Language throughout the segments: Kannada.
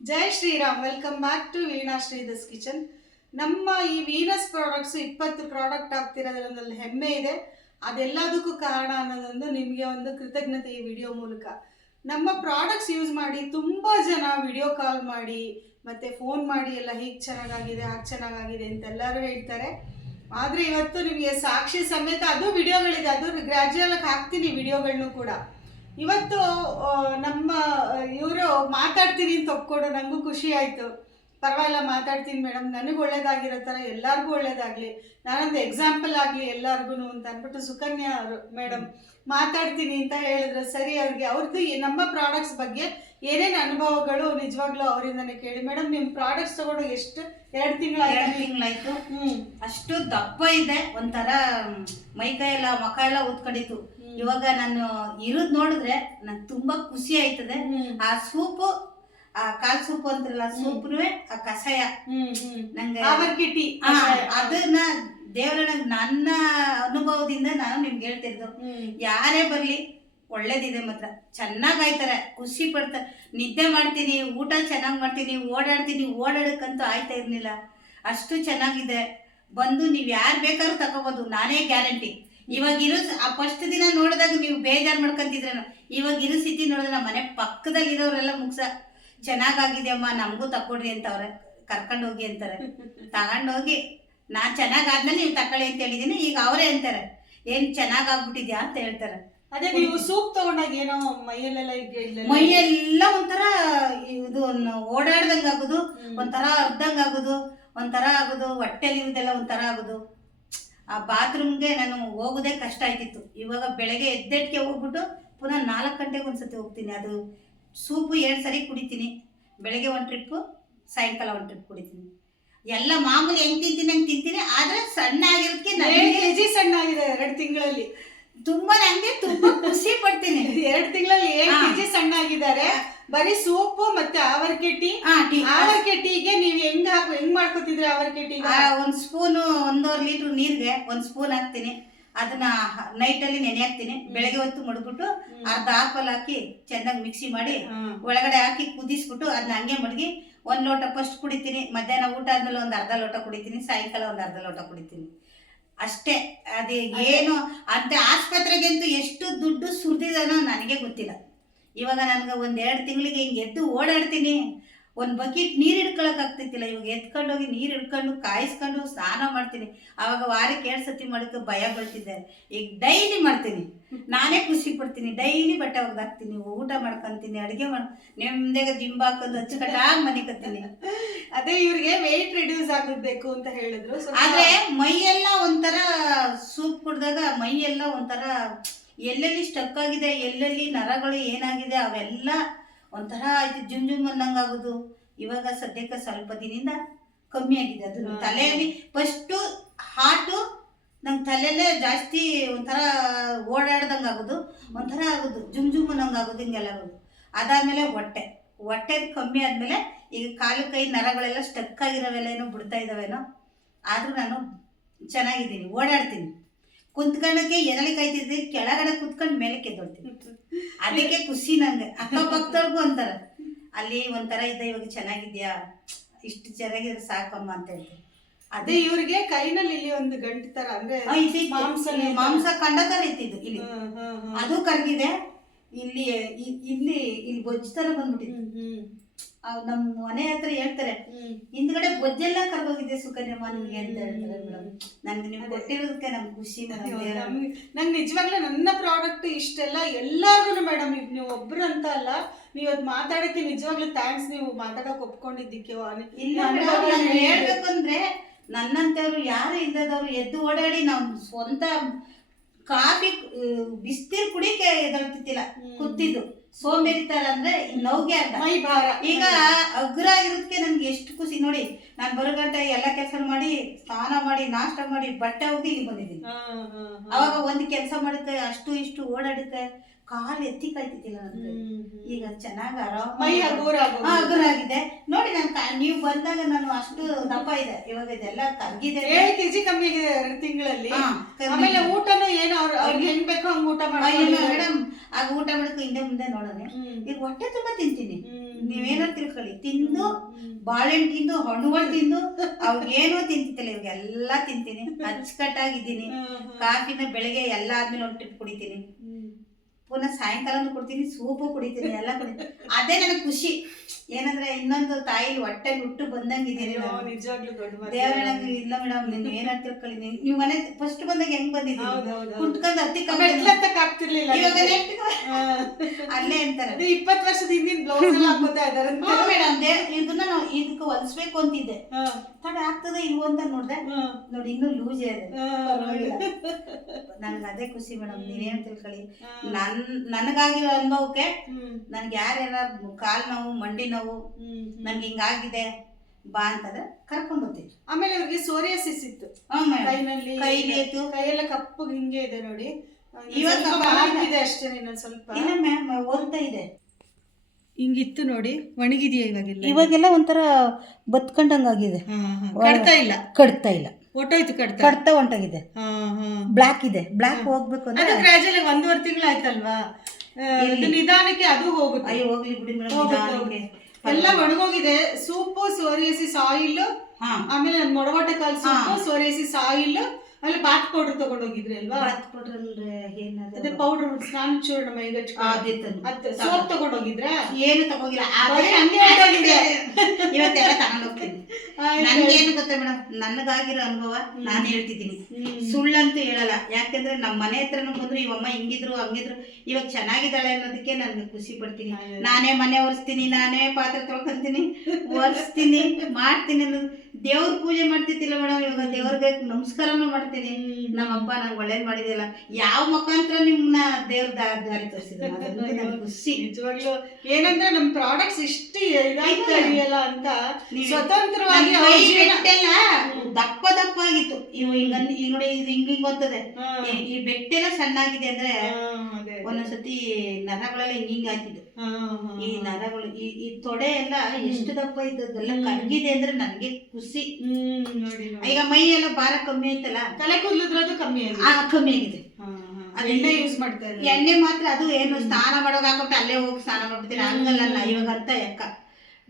Jai Shriram. Welcome back to Veena Sridhar's kitchen. ನಮ್ಮ ಈ ವೀನಸ್ ಪ್ರಾಡಕ್ಟ್ಸ್ 20 ಪ್ರಾಡಕ್ಟ್ ಆಗ್ತಿರೋದ್ರಲ್ಲಿ ಹೆಮ್ಮೆ ಇದೆ. ಅದೆಲ್ಲದಕ್ಕೂ ಕಾರಣ ಅನ್ನೋದೊಂದು ನಿಮಗೆ ಒಂದು ಕೃತಜ್ಞತೆ ಈ ವಿಡಿಯೋ ಮೂಲಕ. ನಮ್ಮ ಪ್ರಾಡಕ್ಟ್ಸ್ ಯೂಸ್ ಮಾಡಿ ತುಂಬ ಜನ ವಿಡಿಯೋ ಕಾಲ್ ಮಾಡಿ ಮತ್ತು ಫೋನ್ ಮಾಡಿ ಎಲ್ಲ ಹೀಗೆ ಚೆನ್ನಾಗಾಗಿದೆ ಹಾಗೆ ಚೆನ್ನಾಗಾಗಿದೆ ಅಂತೆಲ್ಲರೂ ಹೇಳ್ತಾರೆ. ಆದರೆ ಇವತ್ತು ನಿಮಗೆ ಸಾಕ್ಷಿ ಸಮೇತ ಅದು ವಿಡಿಯೋಗಳಿದೆ, ಅದು ಗ್ರ್ಯಾಜುಯಲಾಗಿ ಹಾಕ್ತೀನಿ ವಿಡಿಯೋಗಳನ್ನೂ ಕೂಡ. ಇವತ್ತು ನಮ್ಮ ಇವರು ಮಾತಾಡ್ತೀನಿ ಅಂತ ಒಪ್ಕೊಂಡು ನನಗೂ ಖುಷಿ ಆಯಿತು. ಪರವಾಗಿಲ್ಲ ಮಾತಾಡ್ತೀನಿ ಮೇಡಮ್, ನನಗೆ ಒಳ್ಳೇದಾಗಿರೋ ಥರ ಎಲ್ಲರಿಗೂ ಒಳ್ಳೇದಾಗಲಿ, ನಾನೊಂದು ಎಕ್ಸಾಂಪಲ್ ಆಗಲಿ ಎಲ್ಲರಿಗೂ ಅಂತ ಅಂದ್ಬಿಟ್ಟು ಸುಕನ್ಯಾ ಅವರು ಮೇಡಮ್ ಮಾತಾಡ್ತೀನಿ ಅಂತ ಹೇಳಿದ್ರು. ಸರಿ, ಅವ್ರದ್ದು ನಮ್ಮ ಪ್ರಾಡಕ್ಟ್ಸ್ ಬಗ್ಗೆ ಏನೇನು ಅನುಭವಗಳು ನಿಜವಾಗ್ಲೂ ಅವರಿಂದನೇ ಕೇಳಿ. ಮೇಡಮ್, ನಿಮ್ಮ ಪ್ರಾಡಕ್ಟ್ಸ್ ತಗೊಂಡು ಎಷ್ಟು 2 ತಿಂಗಳಾಯ್ತು. ಅಷ್ಟು ದಪ್ಪ ಇದೆ, ಒಂಥರ ಮೈಕೈ ಎಲ್ಲ ಮುಖ ಎಲ್ಲ ಉತ್ಕೊಂಡಿತ್ತು. ಇವಾಗ ನಾನು ಇರೋದ್ ನೋಡಿದ್ರೆ ನಂಗೆ ತುಂಬಾ ಖುಷಿ ಆಯ್ತದೆ. ಆ ಸೂಪು, ಆ ಕಾಲ್ ಸೂಪು ಅಂತಾರಲ್ಲ, ಸೂಪ್ನುವೆ ಆ ಕಷಾಯ ನಂಗೆ ಅದನ್ನ ದೇವರ ನನ್ನ ಅನುಭವದಿಂದ ನಾನು ನಿಮ್ಗೆ ಹೇಳ್ತಿದ್ದು, ಯಾರೇ ಬರ್ಲಿ ಒಳ್ಳೇದಿದೆ, ಮಾತ್ರ ಚೆನ್ನಾಗಾಯ್ತಾರೆ, ಖುಷಿ ಪಡ್ತಾರೆ. ನಿದ್ದೆ ಮಾಡ್ತೀನಿ, ಊಟ ಚೆನ್ನಾಗಿ ಮಾಡ್ತೀನಿ, ಓಡಾಡ್ತೀನಿ, ಓಡಾಡಕ್ಕಂತೂ ಆಯ್ತಾ ಇರ್ಲಿಲ್ಲ, ಅಷ್ಟು ಚೆನ್ನಾಗಿದೆ. ಬಂದು ನೀವು ಯಾರು ಬೇಕಾದ್ರೂ ತಗೋಬೋದು, ನಾನೇ ಗ್ಯಾರಂಟಿ. ಇವಾಗ ಆ ಫಸ್ಟ್ ದಿನ ನೋಡಿದಾಗ ನೀವು ಬೇಜಾರು ಮಾಡ್ಕೊಂತಿದ್ರೇನು, ಇವಾಗ ಇರೋ ಸ್ಥಿತಿ ನೋಡಿದ್ರೆ ನಮ್ಮ ಮನೆ ಪಕ್ಕದಲ್ಲಿ ಇರೋರೆಲ್ಲ ಮುಗ್ಸ ಚೆನ್ನಾಗಾಗಿದೆ ಅಮ್ಮ ನಮಗೂ ತಕೊಡ್ರಿ ಅಂತವ್ರೆ, ಕರ್ಕೊಂಡೋಗಿ ಅಂತಾರೆ. ತಗೊಂಡೋಗಿ ನಾನು ಚೆನ್ನಾಗಾದ್ಮೇಲೆ ನೀವು ತಕೊಳ್ಳಿ ಅಂತ ಹೇಳಿದೀನಿ. ಈಗ ಅವರೇ ಅಂತಾರೆ, ಏನು ಚೆನ್ನಾಗಾಗ್ಬಿಟ್ಟಿದ್ಯಾ ಅಂತ ಹೇಳ್ತಾರೆ. ಅದೇ ನೀವು ಸೂಪ್ ತಗೊಂಡಾಗ ಏನೋ ಮೈಯೆಲ್ಲ ಒಂಥರ ಇದು ಓಡಾಡ್ದಂಗೆ ಆಗೋದು, ಒಂಥರ ಅರ್ಧಂಗೆ ಆಗೋದು, ಒಂಥರ ಆಗೋದು, ಹೊಟ್ಟೆಲಿ ಇರೋದೆಲ್ಲ ಒಂಥರ ಆಗೋದು. ಆ ಬಾತ್ರೂಮ್ಗೆ ನಾನು ಹೋಗೋದೇ ಕಷ್ಟ ಆಯ್ತಿತ್ತು. ಇವಾಗ ಬೆಳಗ್ಗೆ ಎದ್ದೆಟ್ಗೆ ಹೋಗ್ಬಿಟ್ಟು ಪುನಃ 4 ಗಂಟೆಗೆ ಒಂದ್ಸತಿ ಹೋಗ್ತೀನಿ. ಅದು ಸೂಪು 2 ಸರಿ ಕುಡಿತೀನಿ. ಬೆಳಗ್ಗೆ 1 ಟ್ರಿಪ್ಪು, ಸಾಯಂಕಾಲ 1 ಟ್ರಿಪ್ ಕುಡಿತೀನಿ. ಎಲ್ಲ ಮಾಮೂಲಿ ಹೆಂಗ್ ತಿಂತೀನಿ ಹಂಗೆ ತಿಂತೀನಿ. ಆದ್ರೆ ಸಣ್ಣ ಆಗಿರೋದಕ್ಕೆ 7 kg ಸಣ್ಣ ಆಗಿದೆ 2 ತಿಂಗಳಲ್ಲಿ. ತುಂಬಾ ನಂಗೆ ತುಂಬಾ ಖುಷಿ ಪಡ್ತೀನಿ. 2 ತಿಂಗಳಲ್ಲಿ 7 kg ಸಣ್ಣ ಆಗಿದ್ದಾರೆ. ಬರೀ ಸೂಪು ಮತ್ತೆ ಆವರ್ಕೆ ಟೀ. ಆವರ್ಕೆ ಟೀಗೆ ನೀವು ಹೆಂಗ್ ಮಾಡ್ಕೋತಿದ್ರೆ ಆವರ್ಕೆ ಟೀ 1 ಸ್ಪೂನು 1.5 ಲೀಟರ್ ನೀರ್ಗೆ 1 ಸ್ಪೂನ್ ಹಾಕ್ತೀನಿ. ಅದನ್ನ ನೈಟಲ್ಲಿ ನೆನೆ ಹಾಕ್ತೀನಿ. ಬೆಳಗ್ಗೆ ಹೊತ್ತು ಮಡ್ಬಿಟ್ಟು ಅರ್ಧ ಆಪಲ್ ಹಾಕಿ ಚೆನ್ನಾಗಿ ಮಿಕ್ಸಿ ಮಾಡಿ ಒಳಗಡೆ ಹಾಕಿ ಕುದಿಸ್ಬಿಟ್ಟು ಅದನ್ನ ಹಂಗೆ ಮಡಗಿ 1 ಲೋಟ ಫಸ್ಟ್ ಕುಡಿತೀನಿ. ಮಧ್ಯಾಹ್ನ ಊಟ ಆದ್ಮೇಲೆ 1 ಅರ್ಧ ಲೋಟ ಕುಡಿತೀನಿ. ಸಾಯಂಕಾಲ 1 ಅರ್ಧ ಲೋಟ ಕುಡಿತೀನಿ ಅಷ್ಟೇ. ಅದೇ ಏನು ಅಂತ ಆಸ್ಪತ್ರೆಗಂತೂ ಎಷ್ಟು ದುಡ್ಡು ಸುರಿದಿದಾನೋ ನನಗೆ ಗೊತ್ತಿಲ್ಲ. ಇವಾಗ ನನಗೆ 1-2 ತಿಂಗಳಿಗೆ ಹಿಂಗೆ ಎದ್ದು ಓಡಾಡ್ತೀನಿ. 1 ಬಕೆಟ್ ನೀರು ಹಿಡ್ಕೊಳಕ್ ಆಗ್ತಿತ್ತಿಲ್ಲ. ಇವಾಗ ಎತ್ಕೊಂಡೋಗಿ ನೀರು ಹಿಡ್ಕೊಂಡು ಕಾಯಿಸ್ಕೊಂಡು ಸ್ನಾನ ಮಾಡ್ತೀನಿ. ಆವಾಗ ವಾರಕ್ಕೆ 2 ಸತಿ ಮಾಡೋಕ್ಕೆ ಭಯ ಬೀಳ್ತಿದ್ದೆ. ಈಗ ಡೈಲಿ ಮಾಡ್ತೀನಿ, ನಾನೇ ಖುಷಿ ಪಡ್ತೀನಿ. ಡೈಲಿ ಬಟ್ಟೆ ಒಗ್ದಾಕ್ತೀನಿ, ಊಟ ಮಾಡ್ಕೊಂತೀನಿ, ಅಡುಗೆ ನೆಮ್ಮದಿಯಾಗ ದಿಂಬ ಹಾಕೊಂಡು ಅಚ್ಚುಕಟ್ಟಾಗಿ ಮನೆ ಕತ್ತೀನಿ. ಅದೇ ಇವ್ರಿಗೆ ವೆಯ್ಟ್ ರಿಡ್ಯೂಸ್ ಆಗಬೇಕು ಅಂತ ಹೇಳಿದ್ರು. ಆದ್ರೆ ಮೈಯೆಲ್ಲ ಒಂಥರ ಸೂಪ್ ಕುಡ್ದಾಗ ಮೈಯೆಲ್ಲ ಒಂಥರ ಎಲ್ಲೆಲ್ಲಿ ಸ್ಟಕ್ ಆಗಿದೆ, ಎಲ್ಲೆಲ್ಲಿ ನರಗಳು ಏನಾಗಿದೆ ಅವೆಲ್ಲ ಒಂಥರ ಆಯ್ತು, ಜುಮ್ ಅನ್ನಂಗೆ ಆಗೋದು. ಇವಾಗ ಸದ್ಯಕ್ಕೆ ಸ್ವಲ್ಪ ದಿನದಿಂದ ಕಮ್ಮಿ ಆಗಿದೆ. ಅದು ತಲೆಯಲ್ಲಿ ಫಸ್ಟು ಹಾರ್ಟು ನಂಗೆ ತಲೆಯಲ್ಲೇ ಜಾಸ್ತಿ ಒಂಥರ ಓಡಾಡ್ದಂಗೆ ಆಗೋದು, ಒಂಥರ ಆಗೋದು, ಜುಮ್ ಅನ್ನಂಗೆ ಆಗೋದು, ಹಿಂಗೆಲ್ಲ ಆಗೋದು. ಅದಾದಮೇಲೆ ಹೊಟ್ಟೆ ಕಮ್ಮಿ ಆದಮೇಲೆ ಈಗ ಕಾಲು ಕೈ ನರಗಳೆಲ್ಲ ಸ್ಟಕ್ ಆಗಿರೋವೆಲ್ಲ ಬಿಡ್ತಾ ಇದ್ದಾವೇನೋ. ಆದರೂ ನಾನು ಚೆನ್ನಾಗಿದ್ದೀನಿ, ಓಡಾಡ್ತೀನಿ. ಕುಂತ್ಕೊಳ್ಳೋಕ್ಕೆ ಎದಳಿ ಕಾಯ್ತಿದ್ದೀನಿ, ಕೆಳಗಡೆ ಕುತ್ಕೊಂಡು ಮೇಲೆ ಎದ್ದೊಳ್ತೀನಿ. ಅದಕ್ಕೆ ಖುಷಿ ನಂಗೆ. ಅಕ್ಕಪಕ್ಕದವ್ರಿಗೂ ಅಂತಾರೆ, ಅಲ್ಲಿ ಒಂಥರ ಇದ್ದ, ಇವಾಗ ಚೆನ್ನಾಗಿದ್ಯಾ, ಇಷ್ಟು ಚೆನ್ನಾಗಿದ್ರೆ ಸಾಕಮ್ಮ ಅಂತ ಹೇಳ್ತೀನಿ. ಅದೇ ಇವ್ರಿಗೆ ಕೈನಲ್ಲಿ ಇಲ್ಲಿ ಒಂದು ಗಂಟು ತರ ಅಂದ್ರೆ ಮಾಂಸ ಕಂಡ ತರ ಇತ್ತಿದ್ದು, ಇಲ್ಲಿ ಅದು ಕರ್ಗಿದೆ. ಇಲ್ಲಿ ಬೊಜ್ಜು ತರ ಬಂದ್ಬಿಟ್ಟಿತ್ತು. ನಮ್ಮ ಮನೆ ಹತ್ರ ಹೇಳ್ತಾರೆ, ಹಿಂದ್ಗಡೆ ಬೊಜ್ಜೆಲ್ಲ ಕರ್ಗೋಗಿದೆ ಸುಕನ್ಯಮ್ಮ ನಿಮ್ಗೆ ಅಂತ ಹೇಳ್ತಾರೆ. ಮೇಡಮ್, ನಂಗೆ ನೀವು ಕೊಟ್ಟಿರೋದಕ್ಕೆ ನಮ್ಗೆ ಖುಷಿ. ನಂಗೆ ನಿಜವಾಗ್ಲೂ ನನ್ನ ಪ್ರಾಡಕ್ಟ್ ಇಷ್ಟೆಲ್ಲ ಎಲ್ಲಾರ್ಗು ಮೇಡಮ್, ನೀವು ಒಬ್ರು ಅಂತ ಅಲ್ಲ, ನೀವು ಅದು ಮಾತಾಡಕ್ಕೆ ನಿಜವಾಗ್ಲೂ ಥ್ಯಾಂಕ್ಸ್. ನೀವು ಮಾತಾಡೋಕೆ ಒಪ್ಕೊಂಡಿದ್ದಕ್ಕೆ. ಇಲ್ಲ ಹೇಳ್ಬೇಕಂದ್ರೆ ನನ್ನಂತವ್ರು ಯಾರು ಇಲ್ಲದವ್ರು ಎದ್ದು ಓಡಾಡಿ ನಾವು ಸ್ವಂತ ಕಾಫಿ ಬಿಸ್ತೀರ್ ಕುಡಿಕೆ ಎದಳ್ತಿದ್ದಿಲ್ಲ, ಕೂತಿದ್ದು ಸೋಂಬೇರಿತಾರ ಅಂದ್ರೆ ನೌಗೆ ಅರ್ಧ ಮೈ ಭಾರ. ಈಗ ಅಗ್ರ ಆಗಿರೋದಕ್ಕೆ ನನ್ಗೆ ಎಷ್ಟು ಖುಷಿ ನೋಡಿ. ನಾನು ಬರೋ ಗಂಟೆ ಎಲ್ಲ ಕೆಲಸ ಮಾಡಿ, ಸ್ನಾನ ಮಾಡಿ, ನಾಷ್ಟ ಮಾಡಿ, ಬಟ್ಟೆ ಹೋಗಿ ಇಲ್ಲಿ ಬಂದಿದ್ದೀನಿ. ಅವಾಗ ಒಂದು ಕೆಲಸ ಮಾಡಿದ್ದೆ, ಅಷ್ಟು ಇಷ್ಟು ಓಡಾಡಿದ್ದೆ, ಕಾಲು ಎತ್ತಿ ಕಾಯ್ತಿದ್ದಿಲ್ಲ ನನಗೆ. ಈಗ ಚೆನ್ನಾಗಿ ಹಗುರ ಆಗಿದೆ ನೋಡಿ. ನೀವು ಬಂದಾಗ ನಾನು ಅಷ್ಟು ದಪ್ಪ ಇದೆ, ಇವಾಗ ಇದೆಲ್ಲ ಕರ್ಗಿದೆ. 7 kg ಕಮ್ಮಿ ಆಗಿದೆ 2 ತಿಂಗಳಲ್ಲಿ. ಆಮೇಲೆ ಊಟನೂ ಏನು ಅವ್ರಿಗೆ ಹೆಂಗ್ ಬೇಕೋ ಹಂಗ ಊಟ ಮಾಡಿ ಮೇಡಮ್. ಆಗ ಊಟ ಮಾಡಕ್ಕೆ ಹಿಂದೆ ಮುಂದೆ ನೋಡೋಣ. ಈಗ ಹೊಟ್ಟೆ ತುಂಬಾ ತಿಂತೀನಿ, ನೀವೇನಾರು ತಿಳ್ಕೊಳ್ಳಿ. ತಿಂದು ಬಾಳೆಹಣ್ಣು ತಿಂದು ಹಣ್ಣುಗಳು ತಿಂದು ಅವಾಗೇನೋ ತಿಂತಿಲ್ಲ, ಇವಾಗೆಲ್ಲ ತಿಂತೀನಿ, ಅಚ್ಚುಕಟ್ಟಾಗಿದ್ದೀನಿ. ಕಾಫಿನ ಬೆಳಗ್ಗೆ ಎಲ್ಲ ಆದ್ಮೇಲೆ ಒಂದು ಟ್ರಿಪ್ ಕುಡಿತೀನಿ, ಪುನಃ ಸಾಯಂಕಾಲನೂ ಕುಡ್ತೀನಿ, ಸೂಪು ಕುಡಿತೀನಿ, ಎಲ್ಲ ಕುಡಿತೀನಿ. ಅದೇ ನನಗೆ ಖುಷಿ. ಏನಂದ್ರೆ ಇನ್ನೊಂದು ತಾಯಿಲಿ ಹೊಟ್ಟೆಲಿ ಹುಟ್ಟು ಬಂದಂಗಿದ್ದೀನಿ. ದೇವ್ರ ನಂಗೆ ಇಲ್ಲ ಮೇಡಮ್, ನೀನು ಏನಾದ್ರು ತಿಳ್ಕೊಳ್ಳಿ, ನೀವು ಮನೆ ಫಸ್ಟ್ ಬಂದಾಗ ಹೆಂಗ್ ಬಂದಿದ್ದೀನಿ ಕುಟ್ಕೊಂಡು ಆಗ್ತಿರ್ಲಿಲ್ಲ, ಅಲ್ಲೇ ಅಂತಾರೆ 20 ವರ್ಷದ ಹಿಂದಿನ ಬ್ಲೌಸ್ ಎಲ್ಲ ಹಾಕೋತಾ ಇದಾರೆ ಮೇಡಮ್. ಇದನ್ನ ನಾವು ಇದಕ್ಕೆ ಹೊಲಿಸ್ಬೇಕು ಅಂತಿದ್ದೆ, ತಡೆ ಆಗ್ತದೆ ಇಲ್ವೋ ಅಂತ ನೋಡ್ದೆ, ನೋಡಿ ಇನ್ನೂ ಲೂಸ್ ಇದೆ. ನನ್ಗೆ ಅದೇ ಖುಷಿ ಮೇಡಮ್, ನೀವೇನ್ ತಿಳ್ಕೊಳ್ಳಿ. ನನಗಾಗಿರೋ ಅನುಭವಕ್ಕೆ ನನ್ಗೆ ಯಾರ್ಯಾರ ಕಾಲ್ ನೋವು, ಮಂಡಿ ನೋವು, ನನ್ಗೆ ಹಿಂಗಾಗಿದೆ ಬಾ ಅಂತಂದ್ರೆ ಕರ್ಕೊಂಡ್ ಬರ್ತೀನಿ. ಆಮೇಲೆ ಅವ್ರಿಗೆ ಸೋರಿಯಾಸಿಸ್ ಇತ್ತು ಕೈನಲ್ಲಿ, ಕೈಯೆಲ್ಲ ಕಪ್ಪು ಹಿಂಗೆ ಇದೆ ನೋಡಿ. ಇವಾಗ ಇದೆ ಅಷ್ಟೇ, ಇನ್ನೊಂದ್ ಸ್ವಲ್ಪ ಇಲ್ಲ ಮ್ಯಾಮ್ ಓದ್ತಾ ಇದೆ. ಹಿಂಗಿತ್ತು ನೋಡಿ, ಒಣಗಿದೆಯಾ ಇವಾಗೆಲ್ಲ? ಇವಾಗೆಲ್ಲ ಒಂಥರ ಬತ್ಕೊಂಡಂಗಾಗಿದೆ, ಕಟ್ತಾ ಇಲ್ಲ, ಹೊಟ್ಟೋಯ್ತು, ಕಡ್ತಾ ಹೊಂಟಾಗಿದೆ, ಬ್ಲಾಕ್ ಇದೆ. ಬ್ಲಾಕ್ ಹೋಗ್ಬೇಕು ಅಂದ್ರೆ ಗ್ರಾಜುಯಲ್ 1.5 ತಿಂಗಳು ಆಯ್ತಲ್ವಾ, ನಿಧಾನಕ್ಕೆ ಅದು ಹೋಗುತ್ತೆ. ಅಯ್ಯೋ ಹೋಗ್ಲಿ ಬಿಡಿ ಮೇಡಮ್, ಎಲ್ಲ ಒಣಗೋಗಿದೆ. ಸೂಪು, ಸೋರಿಯಾಸಿಸ್ ಆಯಿಲ್, ಆಮೇಲೆ ಮೊಡವಾಟ ಕಾಲ್ ಸೂಪು, ಸೋರಿಯಾಸಿಸ್ ಆಯಿಲ್, ಆಮೇಲೆ ಬಾತ್ ಪೌಡರ್ ತಗೊಂಡೋಗಿದ್ರಿ ಅಲ್ವಾ? ಬಾತ್ ಪೌಡರ್ ಅಂದ್ರೆ ಅದೇ ಪೌಡರ್, ಸ್ನಾನ ಚೂರ್ಣ ಮೈಗೆ ಸೋಪ್ ತಗೊಂಡೋಗಿದ್ರ? ಏನು ತಗೋಗಿಲ್ಲ, ಇವತ್ತೆಲ್ಲ ತಗೊಂಡೋಗ್ತೀನಿ. ನನ್ಗೇನು ಗೊತ್ತಾ ಮೇಡಮ್, ನನಗಾಗಿರೋ ಅನುಭವ ನಾನು ಹೇಳ್ತಿದ್ದೀನಿ, ಸುಳ್ಳಂತೂ ಹೇಳಲ್ಲ. ಯಾಕಂದ್ರೆ ನಮ್ಮ ಮನೆ ಹತ್ರನೂ ಬಂದ್ರು ಇವಮ್ಮ ಹಿಂಗಿದ್ರು ಹಂಗಿದ್ರು, ಇವಾಗ ಚೆನ್ನಾಗಿದ್ದಾಳೆ ಅನ್ನೋದಕ್ಕೆ ನನ್ಗೆ ಖುಷಿ ಪಡ್ತೀನಿ. ನಾನೇ ಮನೆ ಒರೆಸ್ತೀನಿ, ನಾನೇ ಪಾತ್ರೆ ತೊಳ್ಕೊಂತೀನಿ, ಒರೆಸ್ತೀನಿ, ಮಾಡ್ತೀನಿ ಅನ್ನೋದು. ದೇವ್ರ ಪೂಜೆ ಮಾಡ್ತಿದ್ದಿಲ್ಲ ಮೇಡಮ್, ಇವಾಗ ದೇವ್ರಿಗೆ ನಮಸ್ಕಾರನೂ ಮಾಡ್ತೀನಿ. ನಮ್ಮಪ್ಪ ನಂಗೆ ಒಳ್ಳೇದ್ ಮಾಡಿದಿಲ್ಲ, ಯಾವ ಮುಖಾಂತರ ನಿಮ್ನ ದೇವ್ರ ದಾರಿ ತೋರಿಸಿದ್ರು, ನನ್ಗೆ ಖುಷಿ. ನಿಜವಾಗ್ಲೂ ಏನಂದ್ರೆ ನಮ್ ಪ್ರಾಡಕ್ಟ್ಸ್ ಇಷ್ಟು ಇದಾಯ್ತಲ್ಲ ಅಂತ ಸ್ವತಂತ್ರವಾಗಿ ಬೆಟ್ಟೆಲ್ಲ ದಪ್ಪ ದಪ್ಪ ಆಗಿತ್ತು. ಇವು ಈಗ ನೋಡಿ, ಇದು ಹಿಂಗ್ ಓದ್ತದೆ, ಈ ಬೆಟ್ಟೆಲ್ಲ ಸಣ್ಣಾಗಿದೆ ಅಂದ್ರೆ ಒಂದೊಂದ್ಸತಿ ನರಗಳೆಲ್ಲ ಹಿಂಗ್ ಆಯ್ತಿದ್ದು. ಈ ನರಗಳು, ಈ ತೊಡೆ ಎಲ್ಲ ಎಷ್ಟು ದಪ್ಪ ಇದ್ದದೆಲ್ಲ ಕರ್ಗಿದೆ ಅಂದ್ರೆ ನನ್ಗೆ ಖುಷಿ. ಈಗ ಮೈ ಎಲ್ಲ ಭಾರ ಕಮ್ಮಿ ಆಯ್ತಲ್ಲ, ತಲೆ ಕೂದಲದ್ರದ್ದು ಕಮ್ಮಿ ಆಗಿದೆ. ಎಣ್ಣೆ ಯೂಸ್ ಮಾಡ್ತಾ ಇದ್ದಾರೆ, ಎಣ್ಣೆ ಮಾತ್ರ ಅದು ಏನು ಸ್ನಾನ ಮಾಡೋಕೆ ಹಾಕೊಟ್ಟು ಅಲ್ಲೇ ಹೋಗಿ ಸ್ನಾನ ಮಾಡ್ಬಿಡ್ತೀನಿ, ಹಂಗಲ್ಲ. ಇವಾಗ ಅಂತ ಯಾಕ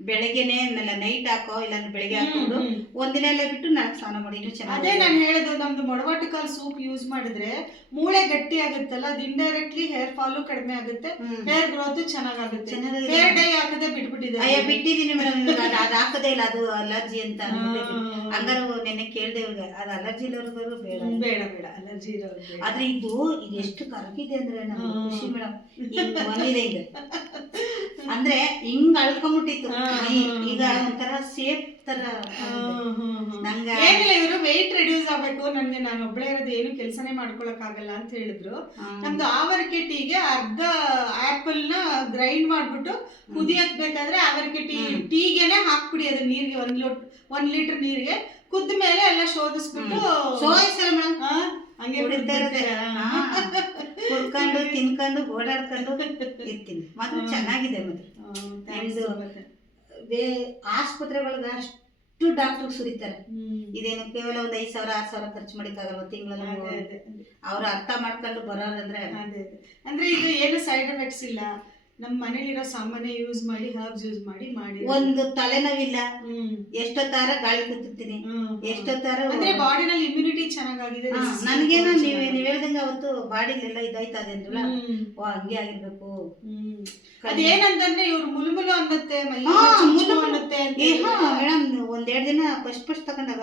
ಬೆಳಗ್ಗೆನೆ ನೈಟ್ ಹಾಕೋ, ಇಲ್ಲ ಬೆಳಗ್ಗೆ ಹಾಕೊಂಡು ಒಂದಿನ ಎಲ್ಲ ಬಿಟ್ಟು ನಾಲ್ಕು ಸ್ನಾನ ಮಾಡಿ ಇನ್ನೂ ಚೆನ್ನಾಗಿ. ಅದೇ ನಾನು ಹೇಳೋದು, ನಮ್ದು ಮೊಡವಾಟಕಾಲ್ ಸೂಪ್ ಯೂಸ್ ಮಾಡಿದ್ರೆ ಮೂಳೆ ಗಟ್ಟಿ ಆಗುತ್ತಲ್ಲ, ಅದು ಇಂಡೈರೆಕ್ಟ್ಲಿ ಹೇರ್ ಫಾಲು ಕಡಿಮೆ ಆಗುತ್ತೆ, ಹೇರ್ ಗ್ರೋತ್ ಚೆನ್ನಾಗುತ್ತೆ. ಹೇರ್ ಡೈ ಹಾಕದೆ ಬಿಟ್ಬಿಟ್ಟಿದೆ. ಅಯ್ಯ ಬಿಟ್ಟಿದೀನಿ ಮೇಡಮ್, ಅದು ಹಾಕದೇ ಇಲ್ಲ, ಅದು ಅಲರ್ಜಿ ಅಂತ. ಹಂಗಾರು ನೆನ್ನೆ ಕೇಳ್ದೆ ಇವ್ರಿಗೆ, ಅದು ಅಲರ್ಜಿ ಇರೋರ್ಗು ಬೇಡ ಅಲರ್ಜಿ ಇರೋರು. ಆದ್ರೆ ಇದು ಎಷ್ಟು ಕರಗಿದೆ ಅಂದ್ರೆ ನಮ್ಗೆ ಖುಷಿ ಮೇಡಮ್. ಬಂದಿದೆ ಇದು ಅಂದ್ರೆ ಹಿಂಗ್ ಅಳ್ಕೊಂಬಿಟ್ಟಿತ್ತು, ಈಗ ಒಂಥರ ಸೇಫ್ ತರ. ನಂಗೆ ಏನಿಲ್ಲ, ಇವರು ವೆಯ್ಟ್ ರಿಡ್ಯೂಸ್ ಆಗ್ಬೇಕು, ನನ್ಗೆ ನಾನು ಒಬ್ಬಳೇ ಇರೋದು ಏನು ಕೆಲಸನೇ ಮಾಡ್ಕೊಳಕ್ ಆಗಲ್ಲ ಅಂತ ಹೇಳಿದ್ರು. ನಮ್ದು ಆವರಿಕೆ ಟೀಗೆ ಅರ್ಧ ಆಪಲ್ ನ ಗ್ರೈಂಡ್ ಮಾಡ್ಬಿಟ್ಟು ಕುದಿಯಕ್ ಬೇಕಾದ್ರೆ ಆವರಿಕೆ ಟೀಗೆನೆ ಹಾಕ್ಬಿಡಿ, ಅದು ನೀರಿಗೆ 1 ಲೀಟರ್ ನೀರಿಗೆ ಕುದ್ದ ಮೇಲೆ ಎಲ್ಲ ಶೋಧಿಸ್ಬಿಟ್ಟು ಹಂಗೆ ಕುಡ್ಕೊಂಡು ತಿನ್ಕೊಂಡು ಓಡಾಡ್ಕೊಂಡು ಇರ್ತೀನಿ. ಮಾತ್ರ ಚೆನ್ನಾಗಿದೆ. ಮತ್ತೆ ಆಸ್ಪತ್ರೆಗಳಿಗೆ ಅಷ್ಟು ಡಾಕ್ಟರ್ ಸುರಿತಾರೆ, ಇದೇನು ಕೇವಲ ಒಂದು 5,000 6,000 ಖರ್ಚು ಮಾಡಿಕ್ಕಾಗಲ್ವ ತಿಂಗಳಲ್ಲಿ. ಅವ್ರು ಅರ್ಥ ಮಾಡ್ಕೊಂಡು ಬರೋರಂದ್ರೆ ಅಂದ್ರೆ ಇದು ಏನು ಸೈಡ್ ಎಫೆಕ್ಟ್ಸ್ ಇಲ್ಲ. ನಮ್ಮ ಮನೇಲಿರೋ ಸಾಮಾನ್ಯ ಯೂಸ್ ಮಾಡಿ, ಹರ್ಬ್ಸ್ ಯೂಸ್ ಮಾಡಿ ಒಂದು ತಲೆನೋವಿಲ್ಲ. ಎಷ್ಟೊತ್ತಾರ ಗಾಳಿ ಕೂತಿರ್ತೀನಿ, ಎಷ್ಟೊತ್ತಾರ ಅಂದ್ರೆ ಬಾಡಿನಲ್ಲಿ ಇಮ್ಯುನಿಟಿ ಚೆನ್ನಾಗಿದೆ. ನನ್ಗೇನೋ ನೀವ್ ಹೇಳ್ದಂಗೆ ಅವತ್ತು ಬಾಡಿಲೆಲ್ಲ ಇದಾಯ್ತದೆ ಅಂದ್ರಲ್ಲ, ಹಂಗೆ ಆಗಿರ್ಬೇಕು. ಅದೇನಂತಂದ್ರೆ ಇವ್ರು ಮುಳುಮುಲು ಅನ್ನತ್ತೆ, ಅನ್ನತ್ತೆ. ಮೇಡಮ್ 1-2 ದಿನ ಫಸ್ಟ್ ತಗೊಂಡಾಗ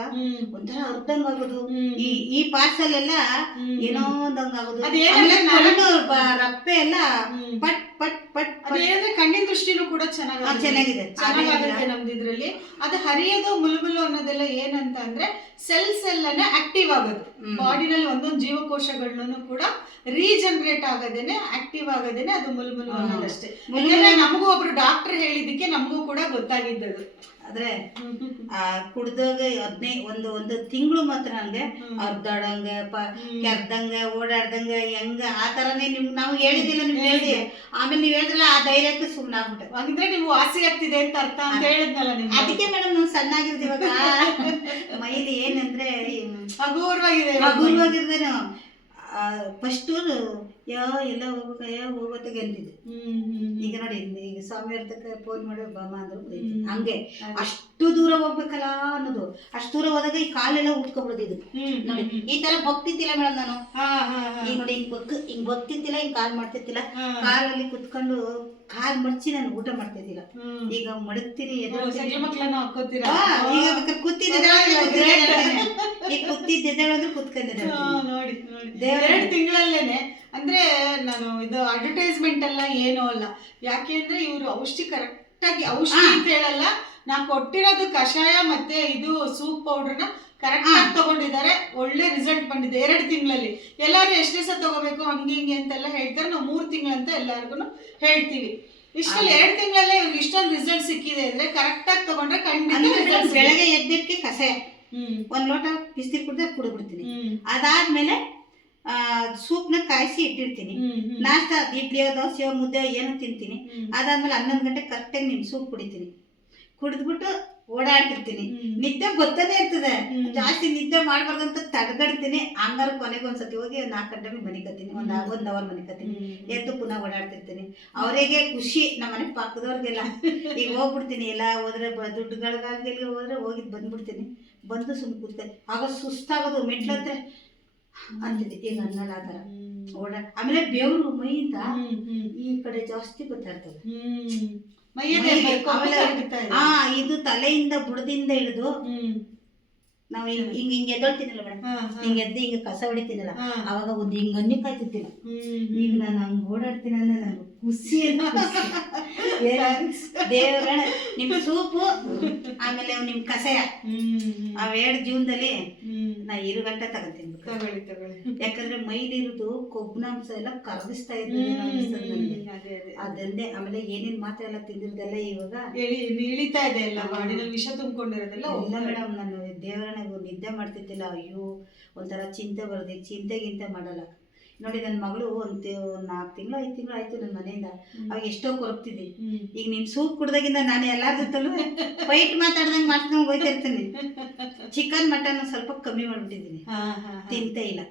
ಒಂಥರ ಅರ್ಧಂಗ್ ಆಗೋದು, ಈ ಪಾರ್ಸಲ್ ಎಲ್ಲ ಏನೋ ಒಂದಂಗ್ ಆಗೋದು, ರಪ್ಪೆ ಎಲ್ಲ ಪಟ್ ಪಟ್ ಪಟ್. ಅದೇನಂದ್ರೆ ಕಣ್ಣಿನ ದೃಷ್ಟಿನೂ ಕೂಡ ಚೆನ್ನಾಗಿದೆ ನಮ್ದು ಇದ್ರಲ್ಲಿ. ಅದು ಹರಿಯೋದು ಮುಳುಮುಲು ಅನ್ನೋದೆಲ್ಲ ಏನಂತ ಅಂದ್ರೆ ಸೆಲ್ಸ್ ಎಲ್ಲ ಆಕ್ಟಿವ್ ಆಗೋದು, ಬಾಡಿನಲ್ಲಿ ಒಂದೊಂದು ಜೀವಕೋಶಗಳನ್ನು ಕೂಡ ರೀಜನರೇಟ್ ಆಗೋದೇನೆ, ಆಕ್ಟಿವ್ ಆಗೋದೇನೆ ಅದು ಮುಳುಮುಲು ಅನ್ನೋದಷ್ಟೇ. ನಮಗೂ ಒಬ್ರು ಡಾಕ್ಟರ್ ಹೇಳಿದ್ದಕ್ಕೆ ನಮಗೂ ಕೂಡ ಗೊತ್ತಾಗಿದ್ದದು. ಆದ್ರೆ ಕುಡ್ದಾಗ ಒಂದು ತಿಂಗಳು ಮಾತ್ರ ನಂಗೆ ಅರ್ಧಾಡಂಗೆ ಕೆರ್ದಂಗೆ ಓಡಾಡ್ದಂಗೆ ಹೆಂಗ ಆ ತರನೇ ನಾವು ಹೇಳಿದಿಲ್ಲ, ನಿಮ್ಗೆ ಹೇಳಿ ಆಮೇಲೆ ನೀವ್ ಹೇಳಿದ್ರಲ್ಲ, ಆ ಧೈರ್ಯಕ್ಕೆ ಸುಮ್ಮನೆ ಆಗ್ಬಿಟ್ಟೆ. ಹಾಗಿದ್ರೆ ನೀವು ವಾಸಿ ಆಗ್ತಿದೆ ಅಂತ ಅರ್ಥ ಅಂತ ಹೇಳಿದ್ನಲ್ಲ ನಿಮ್ಗೆ. ಅದಕ್ಕೆ ಮೇಡಮ್ ನಾವು ಸಣ್ಣಾಗಿರ್ತೀವಿ. ಇವಾಗ ಮೈಲಿ ಏನಂದ್ರೆ ಹಗುರವಾಗಿದ್ದೇನೆ. ಫಸ್ಟ್ ಎಲ್ಲ ಹೋಗ್ಬೇಕಯ್ಯ ಹೋಗೋತ್ತಿಗೆ ಅಂತಿದ್ದೆ. ಈಗ ನೋಡಿ ಈಗ ಸ್ವಾಮಿ ಇರ್ತಕ್ಕೆ ಫೋನ್ ಮಾಡಿ ಬಾಮ ಅಂದ್ರು ಹಂಗೆ ಅಷ್ಟು ದೂರ ಹೋಗ್ಬೇಕಲ್ಲ ಅನ್ನೋದು. ಅಷ್ಟು ದೂರ ಹೋದಾಗ ಈ ಕಾಲೆಲ್ಲ ಉಟ್ಕೊಬಿಡೋದು. ನೋಡಿ ಈ ತರ ಬಗ್ತಿದ್ದಿಲ್ಲ ಮೇಡಮ್ ನಾನು. ಈಗ ನೋಡಿ ಹಿಂಗ್ ಬಗ್ತಿದ್ದಿಲ್ಲ, ಹಿಂಗ್ ಕಾಲ್ ಮಾಡ್ತಿದ್ದಿಲ್ಲ. ಕಾಲಲ್ಲಿ ಕುತ್ಕೊಂಡು ಕಾಲ್ ಮಡಚಿ ನಾನು ಊಟ ಮಾಡ್ತಿದ್ದಿಲ್ಲ. ಈಗ ಮಡಗ್ತೀನಿ, ಈಗ ಕೂತಿದ್ದೆ ಕುತ್ಕೊಂಡಿದ್ದೆ. ನೋಡಿ 2 ತಿಂಗಳಲ್ಲೇನೆ ಅಂದ್ರೆ ನಾನು ಇದು ಅಡ್ವರ್ಟೈಸ್ಮೆಂಟ್ ಎಲ್ಲ ಏನೂ ಅಲ್ಲ. ಯಾಕೆ ಅಂದ್ರೆ ಇವರು ಔಷಧಿ ಕರೆಕ್ಟಾಗಿ ಔಷಧಿ ಅಂತ ಹೇಳಲ್ಲ, ನಾ ಕೊಟ್ಟಿರೋದು ಕಷಾಯ ಮತ್ತೆ ಇದು ಸೂಪ್ ಪೌಡರ್ನ ಕರೆಕ್ಟ್ ಆಗಿ ತಗೊಂಡಿದ್ದಾರೆ. ಒಳ್ಳೆ ರಿಸಲ್ಟ್ ಬಂದಿದೆ 2 ತಿಂಗಳಲ್ಲಿ. ಎಲ್ಲಾರು ಎಷ್ಟು ದಿವಸ ತಗೋಬೇಕು ಹಂಗೆ ಹಿಂಗೆ ಅಂತೆಲ್ಲ ಹೇಳ್ತಾರೆ. ನಾವು 3 ತಿಂಗಳಂತ ಎಲ್ಲಾರ್ಗು ಹೇಳ್ತೀವಿ. ಇಷ್ಟಲ್ಲಿ 2 ತಿಂಗಳಲ್ಲೇ ಇವ್ರಿಗೆ ಇಷ್ಟೊಂದು ರಿಸಲ್ಟ್ ಸಿಕ್ಕಿದೆ ಅಂದ್ರೆ ಕರೆಕ್ಟ್ ಆಗಿ ತಗೊಂಡ್ರೆ ಖಂಡಿತ. ಬೆಳಗ್ಗೆ ಎದ್ದಿರ್ತಿ ಕಷಾಯ 1 ಲೋಟ ಬಿಸಿ ಕುಡಿದ್ಬಿಡ್ತೀನಿ. ಅದಾದ್ಮೇಲೆ ಸೂಪ್ನ ಕಾಯಿಸಿ ಇಟ್ಟಿರ್ತೀನಿ. ನಾಷ್ಟ ಇಡ್ಲಿಯೋ ದೋಸೆಯೋ ಮುದ್ದೆ ಏನೋ ತಿಂತೀನಿ. ಅದಾದ್ಮೇಲೆ 11 ಗಂಟೆ ಕರೆಕ್ಟಾಗಿ ನಿಮ್ ಸೂಪ್ ಕುಡಿತೀನಿ. ಕುಡಿದ್ಬಿಟ್ಟು ಓಡಾಡ್ತಿರ್ತೀನಿ. ನಿದ್ದೆ ಗೊತ್ತದೇ ಇರ್ತದೆ. ಜಾಸ್ತಿ ನಿದ್ದೆ ಮಾಡ್ಬಾರ್ದಂತ ತಡ್ಗಡ್ತೀನಿ. ಹಂಗಾರು ಕೊನೆಗೆ ಒಂದ್ಸತಿ ಹೋಗಿ 4 ಗಂಟೆಗೆ ಮನಿಕತ್ತೀನಿ. ಒಂದ್ ಅವರ್ ಮನಿಕತ್ತೀನಿ. ಎದ್ದು ಪುನಃ ಓಡಾಡ್ತಿರ್ತೀನಿ. ಅವರಿಗೆ ಖುಷಿ, ನಮ್ಮ ಮನೆ ಪಕ್ಕದವ್ರಿಗೆಲ್ಲ. ಈಗ ಹೋಗ್ಬಿಡ್ತೀನಿ, ಎಲ್ಲ ಹೋದ್ರೆ ದುಡ್ಡುಗಳಿಗೆ ಹೋದ್ರೆ ಹೋಗಿದ್ ಬಂದ್ಬಿಡ್ತೀನಿ. ಬಂದು ಸುಮ್ಮನೆ ಕೂತ್ಕೊಂಡು ಆಗ ಸುಸ್ತಾಗೋದು, ಮೆಟ್ಲತ್ರ ಅಂತಿದ್ದೆ. ಈಗ ಅನ್ನಲ್ಲ ಆ ಥರ ಆಮೇಲೆ ಬೆವರು ಮೈಯಿಂದ ಈ ಕಡೆ ಜಾಸ್ತಿ ಗೊತ್ತಾಗ್ತದೆ. ಇದು ತಲೆಯಿಂದ ಬುಡದಿಂದ ಹಿಡಿದು ನಾವು ಹಿಂಗ ಎದ್ದೊಳ್ತೀನಲ್ಲ ಮೇಡಮ್, ಹಿಂಗ ಎದ್ದು ಹಿಂಗ ಕಸ ಹೊಡಿತೀನಲ್ಲ, ಅವಾಗ ಒಂದು ಹಿಂಗ ಅನ್ನಿ ಕಾಯ್ತಿದ್ದಿಲ್ಲ. ಈಗ ನಾನು ಹಂಗ ಓಡಾಡ್ತೀನಿ ಅಂದ್ರೆ ನಂಗೆ ಖುಷಿ. ದೇವ್ರ ನಿಮ್ ಸೂಪು ಆಮೇಲೆ ನಿಮ್ ಕಷಾಯ ಅವೆರಡು ಜೀವನದಲ್ಲಿ ನಾ 2 ಗಂಟೆ ತಗೊಂತೀನಿ. ಯಾಕಂದ್ರೆ ಮೈಲಿರುದು ಕೊಬ್ಬಿನಾಂಶ ಎಲ್ಲ ಕರಗಿಸ್ತಾ ಇದ್ದೀನಿ ಅದನ್ನೇ. ಆಮೇಲೆ ಏನೇನ್ ಮಾತ್ರ ಎಲ್ಲ ತಿಂದಿರೋದೆಲ್ಲ ಇವಾಗ ಇಳಿತಾ ಇದೆ, ಎಲ್ಲ ಬಾಡಿನಲ್ಲಿ ವಿಷ ತುಂಬಿಕೊಂಡಿರೋದೆಲ್ಲ ಇಲ್ಲ ಮೇಡಮ್. ನಾನು ದೇವರನಿಗೂ ನಿದ್ದೆ ಮಾಡ್ತಿದ್ದಿಲ್ಲ. ಅಯ್ಯೋ ಒಂಥರ ಚಿಂತೆ ಬರೋದು. ಚಿಂತೆಗಿಂತೆ ಮಾಡಲ್ಲ. ನೋಡಿ ನನ್ನ ಮಗಳು ಒಂದು 4 ತಿಂಗಳು 5 ತಿಂಗಳು ಆಯ್ತು ನನ್ನ ಮನೆಯಿಂದ. ಅವಾಗ ಎಷ್ಟೋ ಕೊರಗ್ತಿದ್ದೆ. ಈಗ ನಿನ್ ಸೂಪ್ ಕುಡ್ದಾಗಿಂದ ನಾನು ಎಲ್ಲಾರ ಜೊತೆಲೂ ಫೈಟ್ ಮಾತಾಡ್ದಂಗೆ ಮಾಡ್ಕೊಂಡು ಹೋಗ್ತಿರ್ತೀನಿ. ಚಿಕನ್ ಮಟನ್ ಸ್ವಲ್ಪ ಕಮ್ಮಿ ಮಾಡ್ಬಿಟ್ಟಿದ್ದೀನಿ, ತಿಂತ ಇಲ್ಲ.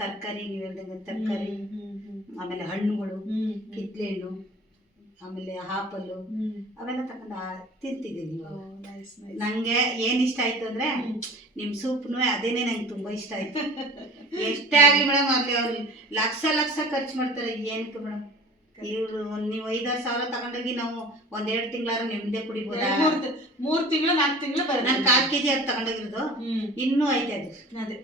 ತರಕಾರಿ ನೀವು ಹೇಳ್ದಂಗೆ ತರಕಾರಿ, ಆಮೇಲೆ ಹಣ್ಣುಗಳು, ಕಿತ್ಲೆ ಹಣ್ಣು, ಆಮೇಲೆ ಆಪಲ್ಲು ಅವೆಲ್ಲ ತಗೊಂಡು ತಿಂತಿದ್ದೀನಿ. ನಂಗೆ ಏನ್ ಇಷ್ಟ ಆಯ್ತು ಅಂದ್ರೆ ನಿಮ್ ಸೂಪ್ನು ಅದೇನೆ ನಂಗೆ ತುಂಬಾ ಇಷ್ಟ ಆಯ್ತು. ಎಷ್ಟೇ ಆಗ್ಲಿ ಮೇಡಮ್, ಅಲ್ಲಿ ಅವ್ರು ಲಕ್ಷ ಖರ್ಚು ಮಾಡ್ತಾರೆ. ಏನಕ್ಕೆ ಮೇಡಮ್? ಇವ್ರು ನೀವು 5-6 ಸಾವಿರ ತಗೊಂಡೋಗಿ ನಾವು 1-2 ತಿಂಗಳಾರು ನಿಮ್ದೇ ಕುಡಿಬೋದಾ? 3 ತಿಂಗಳು 4 ತಿಂಗಳು ಬರುತ್ತೆ. ನಾನು 4 kg ಅದು ತಗೊಂಡೋಗಿರೋದು ಇನ್ನೂ ಐತೆ. ಅದು ಅದೇ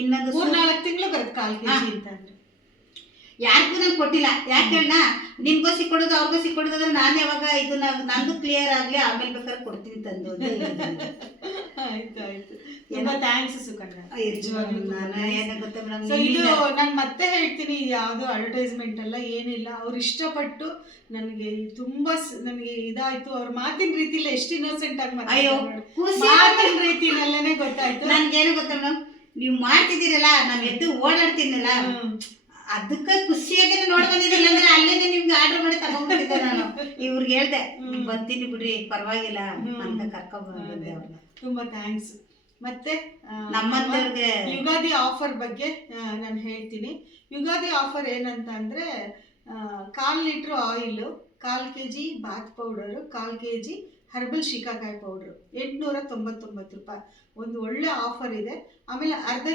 ಇನ್ನೊಂದು 3-4 ತಿಂಗಳು ಬರುತ್ತೆ 1/4 kg ಅಂತ ಅಂದ್ರೆ. ಯಾರಿಗೂ ನಾನು ಕೊಟ್ಟಿಲ್ಲ. ಯಾಕೆ ಹೇಳ, ನಿಮ್ಗೋಸಿ ಕೊಡೋದು ಅವ್ರಿಗೋಸಿ ಕೊಡೋದಾದ್ರೆ ನಾನು ಯಾವಾಗ ಇದನ್ನ ನಂದು ಕ್ಲಿಯರ್ ಆಗ್ಲಿ ಆಮೇಲೆ ಬೇಕಾದ್ರೆ ಕೊಡ್ತೀನಿ ತಂದು. ಆಯ್ತು ಆಯ್ತು, ತುಂಬಾ ಥ್ಯಾಂಕ್ಸ್ ಸುಕನ್ಯಾ. ಇದು ನಾನು ಮತ್ತೆ ಹೇಳ್ತೀನಿ, ಯಾವುದು ಅಡ್ವರ್ಟೈಸ್ಮೆಂಟ್ ಅಲ್ಲ ಏನಿಲ್ಲ. ಅವ್ರು ಇಷ್ಟಪಟ್ಟು ನನಗೆ ತುಂಬಾ ನನಗೆ ಇದಾಯ್ತು. ಅವ್ರ ಮಾತಿನ ರೀತಿಲಿ ಎಷ್ಟು ಇನ್ನೋಸೆಂಟ್ ಆಗಿ ಮಾತಿನ ರೀತಿನಲ್ಲೇ ಗೊತ್ತಾಯ್ತು. ನನ್ಗೇನು ಗೊತ್ತಾ ಮೇಡಮ್, ನೀವು ಮಾಡ್ತಿದ್ದೀರಲ್ಲ, ನಾನು ಎದ್ದು ಓಡಾಡ್ತೀನಲ್ಲ, ಅದಕ್ಕೆ ಖುಷಿಯಾಗಿ ನೋಡಿ ಬಂದಿದ್ದಿಲ್ಲ ಅಂದ್ರೆ ಅಲ್ಲೇನೆ ನಿಮ್ಗೆ ಆರ್ಡರ್ ಮಾಡಿ ತಗೊಂಡ್ಬಿಟ್ಟಿದ್ದೆ ನಾನು. ಇವ್ರಿಗೆ ಹೇಳ್ದೆ ಬರ್ತೀನಿ ಬಿಡ್ರಿ ಪರವಾಗಿಲ್ಲ ಅಂತ ಕರ್ಕೊಂಡ್ಬಂದೆ ಅವ್ರನ್ನ. ತುಂಬಾ ಥ್ಯಾಂಕ್ಸ್. ಮತ್ತೆ ನಮ್ಮಂತವ್ರಿಗೆ ಯುಗಾದಿ ಆಫರ್ ಬಗ್ಗೆ ನಾನು ಹೇಳ್ತೀನಿ. ಯುಗಾದಿ ಆಫರ್ ಏನಂತ ಅಂದ್ರೆ 1/4 litre oil, 1/4 kg bath powder, 1/4 kg herbal shikakai powder, 899 ರೂಪಾಯಿ. ಒಂದು ಒಳ್ಳೆ ಆಫರ್ ಇದೆ. ಆಮೇಲೆ ಅರ್ಧ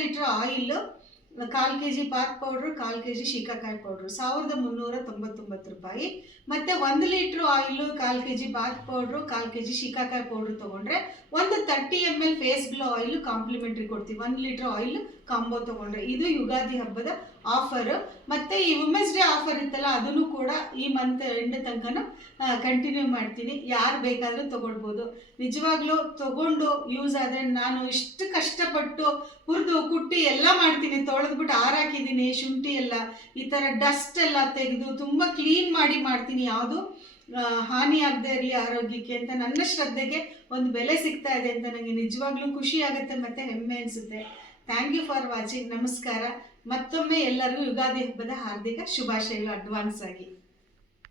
litre oil, 1/4 kg bath powder, 1/4 kg shikakai powder, 1399 ರೂಪಾಯಿ. ಮತ್ತೆ 1 litre oil, 1/4 kg bath powder, 1/4 kg shikakai powder ತಗೊಂಡ್ರೆ ಒಂದು 30 ml face glow oil complimentary ಕೊಡ್ತೀವಿ. 1 ಲೀಟ್ರ್ ಆಯಿಲ್ ಕಾಂಬೋ ತಗೊಂಡ್ರೆ. ಇದು ಯುಗಾದಿ ಹಬ್ಬದ ಆಫರ್. ಮತ್ತೆ ಈ ವುಮೆನ್ಸ್ ಡೇ ಆಫರ್ ಇತ್ತಲ್ಲ, ಅದನ್ನು ಕೂಡ ಈ ಮಂತ್ ಎಂಡ್ ತನಕ ಕಂಟಿನ್ಯೂ ಮಾಡ್ತೀನಿ. ಯಾರು ಬೇಕಾದರೂ ತಗೊಳ್ಬೋದು. ನಿಜವಾಗ್ಲೂ ತಗೊಂಡು ಯೂಸ್ ಆದರೆ, ನಾನು ಇಷ್ಟು ಕಷ್ಟಪಟ್ಟು ಹುರಿದು ಕುಟ್ಟಿ ಎಲ್ಲ ಮಾಡ್ತೀನಿ, ತೊಳೆದ್ಬಿಟ್ಟು ಆರಾಕಿದ್ದೀನಿ, ಶುಂಠಿ ಎಲ್ಲ ಈ ಥರ ಡಸ್ಟ್ ಎಲ್ಲ ತೆಗೆದು ತುಂಬ ಕ್ಲೀನ್ ಮಾಡಿ ಮಾಡ್ತೀನಿ. ಯಾವುದು ಹಾನಿ ಆಗದೆ ಇರಲಿ ಆರೋಗ್ಯಕ್ಕೆ ಅಂತ. ನನ್ನ ಶ್ರದ್ಧೆಗೆ ಒಂದು ಬೆಲೆ ಸಿಗ್ತಾ ಇದೆ ಅಂತ ನನಗೆ ನಿಜವಾಗ್ಲೂ ಖುಷಿ ಆಗುತ್ತೆ ಮತ್ತು ಹೆಮ್ಮೆ ಅನಿಸುತ್ತೆ. Thank you for watching. ನಮಸ್ಕಾರ. ಮತ್ತೊಮ್ಮೆ ಎಲ್ಲರಿಗೂ ಯುಗಾದಿ ಹಬ್ಬದ ಹಾರ್ದಿಕ ಶುಭಾಶಯಗಳು ಅಡ್ವಾನ್ಸ್ ಆಗಿ.